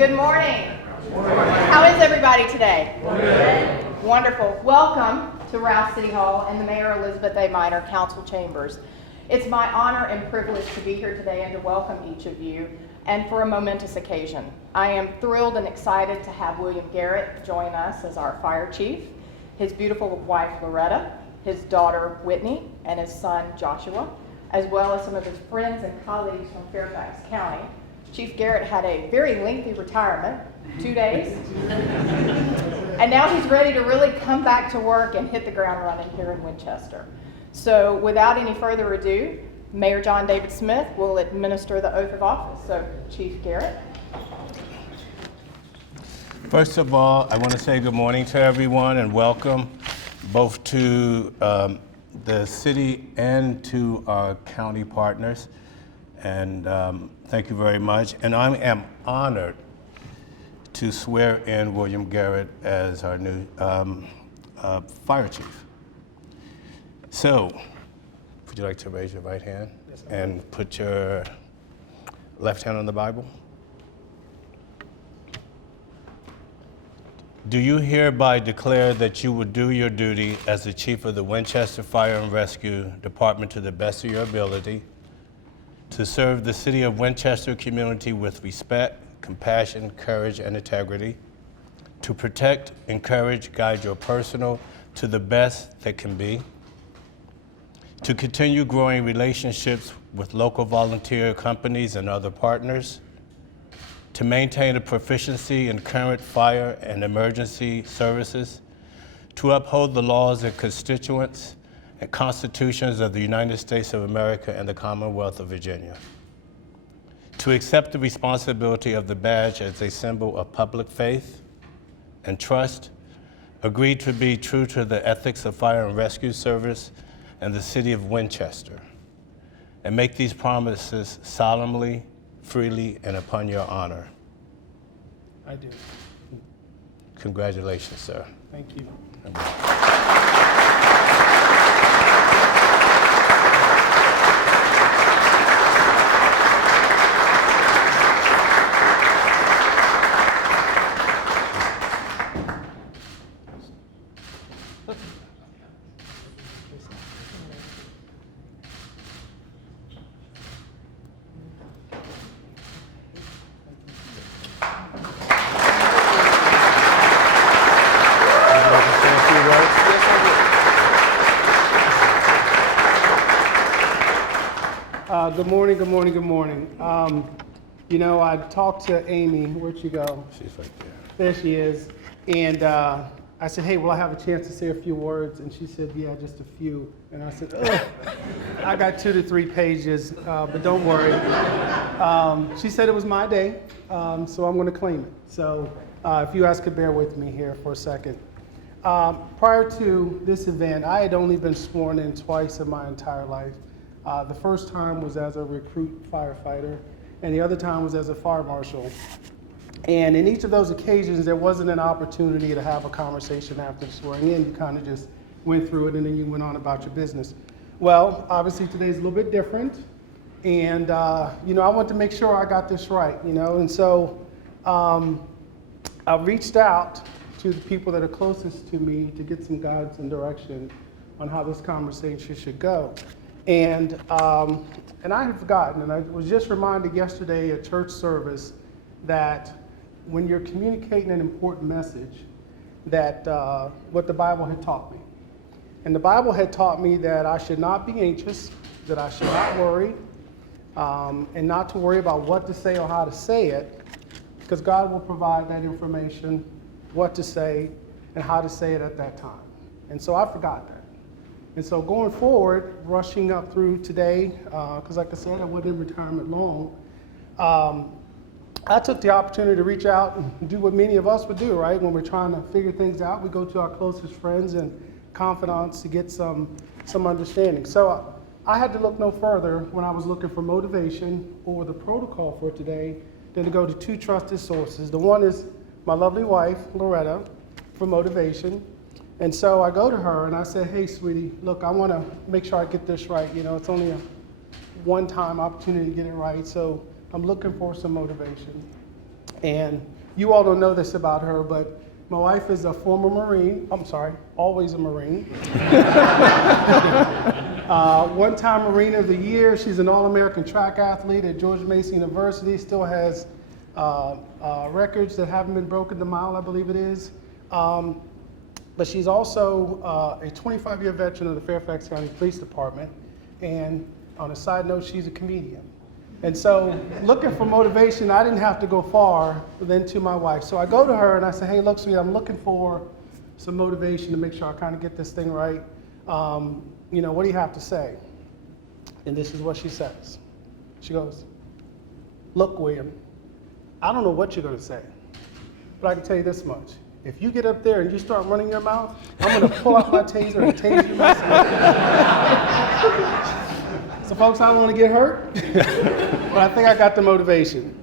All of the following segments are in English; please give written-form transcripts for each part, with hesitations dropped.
Good morning. How is everybody today? Good. Wonderful. Welcome to Rouse City Hall and the Mayor Elizabeth A. Minor Council Chambers. It's my honor and privilege to be here today and to welcome each of you, and for a momentous occasion. I am thrilled and excited to have William Garrett join us as our fire chief, his beautiful wife Loretta, his daughter Whitney, and his son Joshua, as well as some of his friends and colleagues from Fairfax County. Chief Garrett had a very lengthy retirement, 2 days, and now he's ready to really come back to work and hit the ground running here in Winchester. So without any further ado, Mayor John David Smith will administer the oath of office. So Chief Garrett. First of all, I want to say good morning to everyone and welcome both to the city and to our county partners. And thank you very much. And I am honored to swear in William Garrett as our new fire chief. So, would you like to raise your right hand and put your left hand on the Bible? Do you hereby declare that you will do your duty as the chief of the Winchester Fire and Rescue Department to the best of your ability, to serve the city of Winchester community with respect, compassion, courage, and integrity, to protect, encourage, guide your personal to the best that can be, to continue growing relationships with local volunteer companies and other partners, to maintain a proficiency in current fire and emergency services, to uphold the laws and constituents and constitutions of the United States of America and the Commonwealth of Virginia, to accept the responsibility of the badge as a symbol of public faith and trust, agree to be true to the ethics of fire and rescue service and the city of Winchester, and make these promises solemnly, freely, and upon your honor. I do. Congratulations, sir. Thank you. Good morning. I talked to Amy. Where'd she go? She's right there. There she is. And I said, hey, will I have a chance to say a few words? And she said, yeah, just a few. And I said, ugh, I got 2 to 3 pages, but don't worry. She said it was my day, so I'm going to claim it. So if you guys could bear with me here for a second. Prior to this event, I had only been sworn in twice in my entire life. The first time was as a recruit firefighter, and the other time was as a fire marshal. And in each of those occasions, there wasn't an opportunity to have a conversation after swearing in. You kind of just went through it, and then you went on about your business. Well, obviously today's a little bit different, and I want to make sure I got this right, and so I reached out to the people that are closest to me to get some guidance and direction on how this conversation should go. And I had forgotten, and I was just reminded yesterday at church service that when you're communicating an important message, that what the Bible had taught me. And the Bible had taught me that I should not be anxious, that I should not worry, and not to worry about what to say or how to say it, because God will provide that information, what to say, and how to say it at that time. And so I forgot that. And so going forward, rushing up through today, because like I said, I wasn't in retirement long, I took the opportunity to reach out and do what many of us would do, right? When we're trying to figure things out, we go to our closest friends and confidants to get some understanding. So I had to look no further when I was looking for motivation or the protocol for today than to go to 2 trusted sources. The one is my lovely wife, Loretta, for motivation. And so I go to her and I said, hey, sweetie, look, I want to make sure I get this right. It's only a one-time opportunity to get it right, so I'm looking for some motivation. And you all don't know this about her, but my wife is a former Marine. I'm sorry, always a Marine. One-time Marine of the Year. She's an All-American track athlete at George Mason University. Still has records that haven't been broken, the mile, I believe it is. But she's also a 25-year veteran of the Fairfax County Police Department. And on a side note, she's a comedian. And so looking for motivation, I didn't have to go far than to my wife. So I go to her and I say, hey, look, sweetie, I'm looking for some motivation to make sure I kind of get this thing right. What do you have to say? And this is what she says. She goes, look, William, I don't know what you're going to say, but I can tell you this much. If you get up there and you start running your mouth, I'm going to pull out my taser and tase you myself. So folks, I don't want to get hurt, but I think I got the motivation.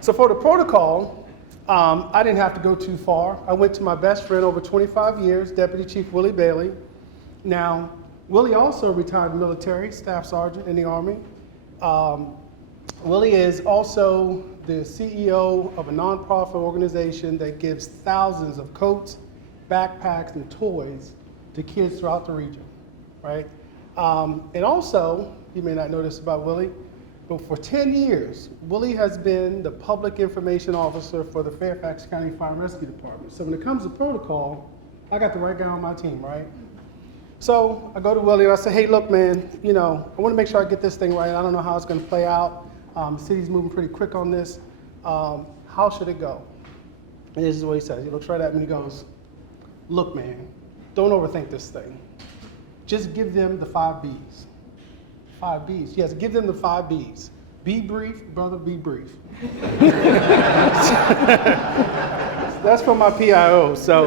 So for the protocol, I didn't have to go too far. I went to my best friend over 25 years, Deputy Chief Willie Bailey. Now, Willie also retired military, Staff Sergeant in the Army. Willie is also the CEO of a nonprofit organization that gives thousands of coats, backpacks, and toys to kids throughout the region, right? And also, you may not know this about Willie, but for 10 years, Willie has been the public information officer for the Fairfax County Fire and Rescue Department. So when it comes to protocol, I got the right guy on my team, right? So I go to Willie and I say, hey, look, man, I want to make sure I get this thing right. I don't know how it's going to play out. The city's moving pretty quick on this. How should it go? And this is what he says. He looks right at me and he goes, look, man, don't overthink this thing. Just give them the 5 B's. 5 B's. Yes, give them the 5 B's. Be brief, brother, be brief. That's from my PIO. So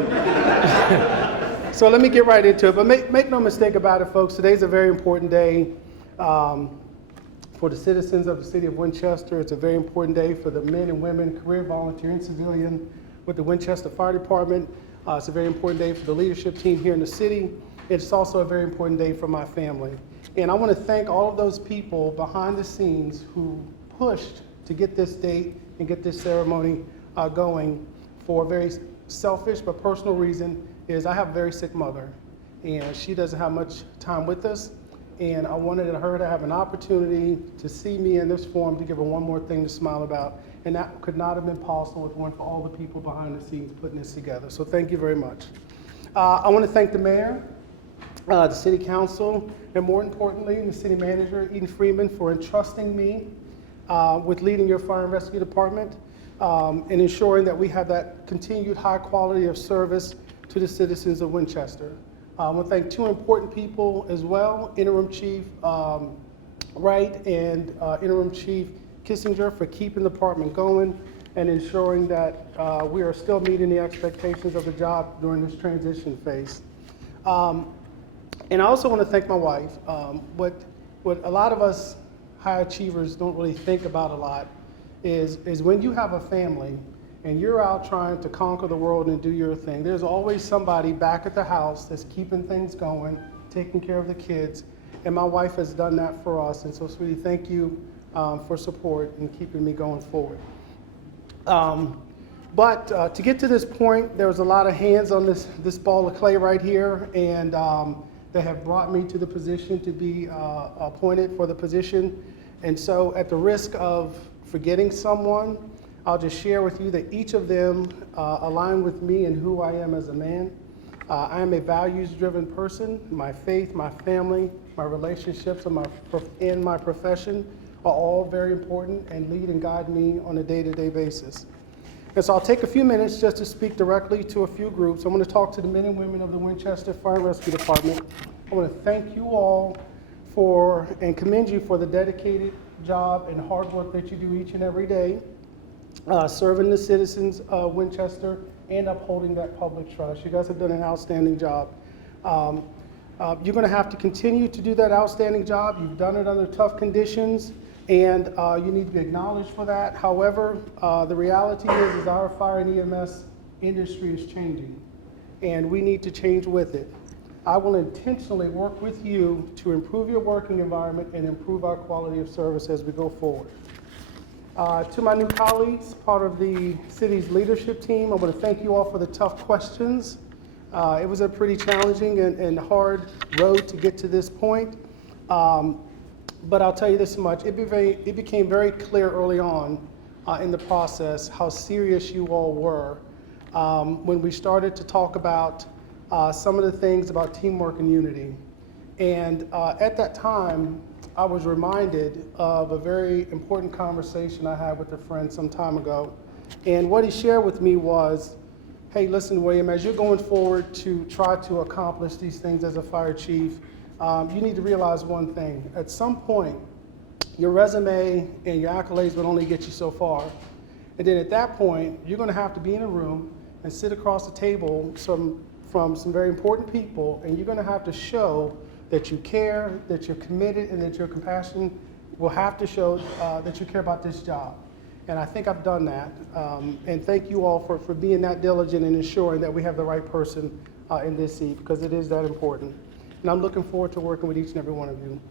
let me get right into it. But make no mistake about it, folks. Today's a very important day for the citizens of the city of Winchester. It's a very important day for the men and women, career, volunteer, and civilian with the Winchester Fire Department. It's a very important day for the leadership team here in the city. It's also a very important day for my family. And I want to thank all of those people behind the scenes who pushed to get this date and get this ceremony going for a very selfish but personal reason. Is I have a very sick mother, and she doesn't have much time with us. And I wanted her to have an opportunity to see me in this forum to give her one more thing to smile about. And that could not have been possible if it weren't for all the people behind the scenes putting this together. So thank you very much. I want to thank the mayor, the city council, and more importantly, the city manager, Eden Freeman, for entrusting me with leading your fire and rescue department and ensuring that we have that continued high quality of service to the citizens of Winchester. I want to thank 2 important people as well, Interim Chief Wright and Interim Chief Kissinger, for keeping the department going and ensuring that we are still meeting the expectations of the job during this transition phase. And I also want to thank my wife. What a lot of us high achievers don't really think about a lot is when you have a family and you're out trying to conquer the world and do your thing, there's always somebody back at the house that's keeping things going, taking care of the kids, and my wife has done that for us. And so, sweetie, thank you for support and keeping me going forward. But to get to this point, there was a lot of hands on this ball of clay right here, and they have brought me to the position to be appointed for the position. And so at the risk of forgetting someone, I'll just share with you that each of them align with me and who I am as a man. I am a values-driven person. My faith, my family, my relationships, and my profession are all very important and lead and guide me on a day-to-day basis. And so I'll take a few minutes just to speak directly to a few groups. I'm going to talk to the men and women of the Winchester Fire and Rescue Department. I want to thank you all and commend you for the dedicated job and hard work that you do each and every day, serving the citizens of Winchester and upholding that public trust. You guys have done an outstanding job. You're going to have to continue to do that outstanding job. You've done it under tough conditions, and you need to be acknowledged for that. However, the reality is our fire and EMS industry is changing, and we need to change with it. I will intentionally work with you to improve your working environment and improve our quality of service as we go forward. To my new colleagues, part of the city's leadership team, I want to thank you all for the tough questions. It was a pretty challenging and hard road to get to this point. But I'll tell you this much, it became very clear early on in the process how serious you all were when we started to talk about some of the things about teamwork and unity. And at that time, I was reminded of a very important conversation I had with a friend some time ago. And what he shared with me was, hey, listen, William, as you're going forward to try to accomplish these things as a fire chief, you need to realize one thing. At some point, your resume and your accolades will only get you so far. And then at that point, you're going to have to be in a room and sit across the table from some very important people, and you're going to have to show that you care, that you're committed, and that your compassion will have to show that you care about this job. And I think I've done that. And thank you all for being that diligent and ensuring that we have the right person in this seat, because it is that important. And I'm looking forward to working with each and every one of you.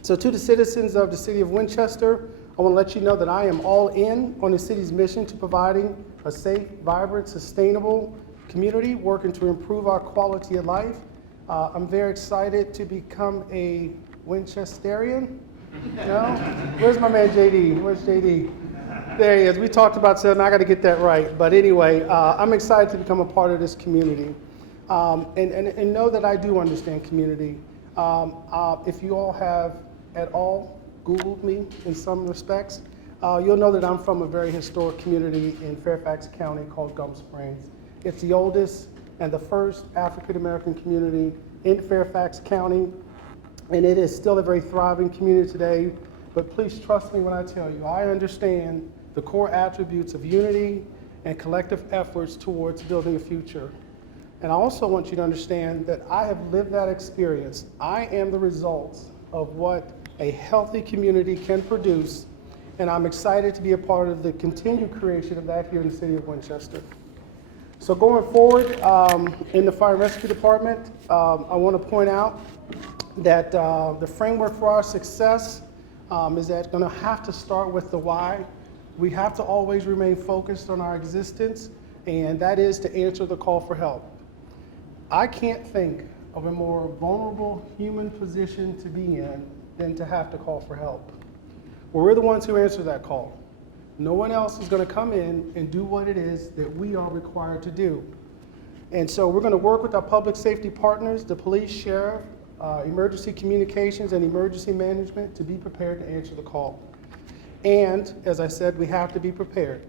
So to the citizens of the city of Winchester, I want to let you know that I am all in on the city's mission to providing a safe, vibrant, sustainable community, working to improve our quality of life. I'm very excited to become a Winchesterian. No? Where's my man JD? Where's JD? There he is. We talked about something. I got to get that right. But anyway, I'm excited to become a part of this community. And know that I do understand community. If you all have at all Googled me in some respects, you'll know that I'm from a very historic community in Fairfax County called Gum Springs. It's the oldest and the first African-American community in Fairfax County, and it is still a very thriving community today. But please trust me when I tell you, I understand the core attributes of unity and collective efforts towards building a future. And I also want you to understand that I have lived that experience. I am the results of what a healthy community can produce, and I'm excited to be a part of the continued creation of that here in the city of Winchester. So going forward in the Fire and Rescue Department, I want to point out that the framework for our success is that going to have to start with the why. We have to always remain focused on our existence, and that is to answer the call for help. I can't think of a more vulnerable human position to be in than to have to call for help. We're the ones who answer that call. No one else is going to come in and do what it is that we are required to do. And so we're going to work with our public safety partners, the police, sheriff, emergency communications, and emergency management to be prepared to answer the call. And as I said, we have to be prepared.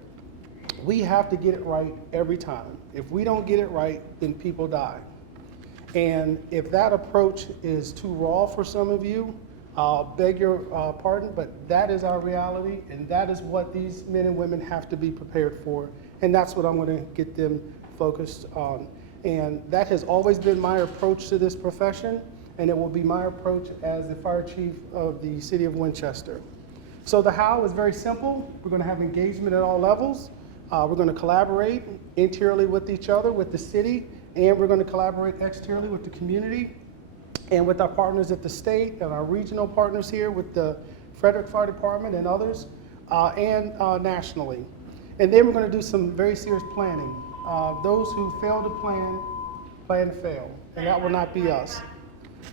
We have to get it right every time. If we don't get it right, then people die. And if that approach is too raw for some of you, I'll beg your pardon, but that is our reality, and that is what these men and women have to be prepared for. And that's what I'm going to get them focused on. And that has always been my approach to this profession, and it will be my approach as the fire chief of the city of Winchester. So the how is very simple. We're going to have engagement at all levels. We're going to collaborate interiorly with each other, with the city, and we're going to collaborate exteriorly with the community and with our partners at the state and our regional partners here with the Frederick Fire Department and others, and nationally. And then we're going to do some very serious planning. Those who fail to plan fail, and that will not be us.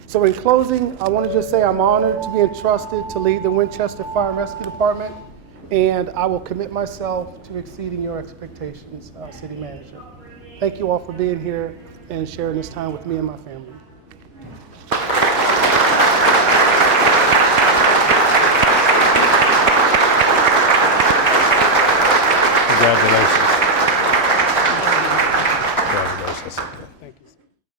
So in closing, I want to just say I'm honored to be entrusted to lead the Winchester Fire and Rescue Department, and I will commit myself to exceeding your expectations, City Manager. Thank you all for being here and sharing this time with me and my family. Congratulations.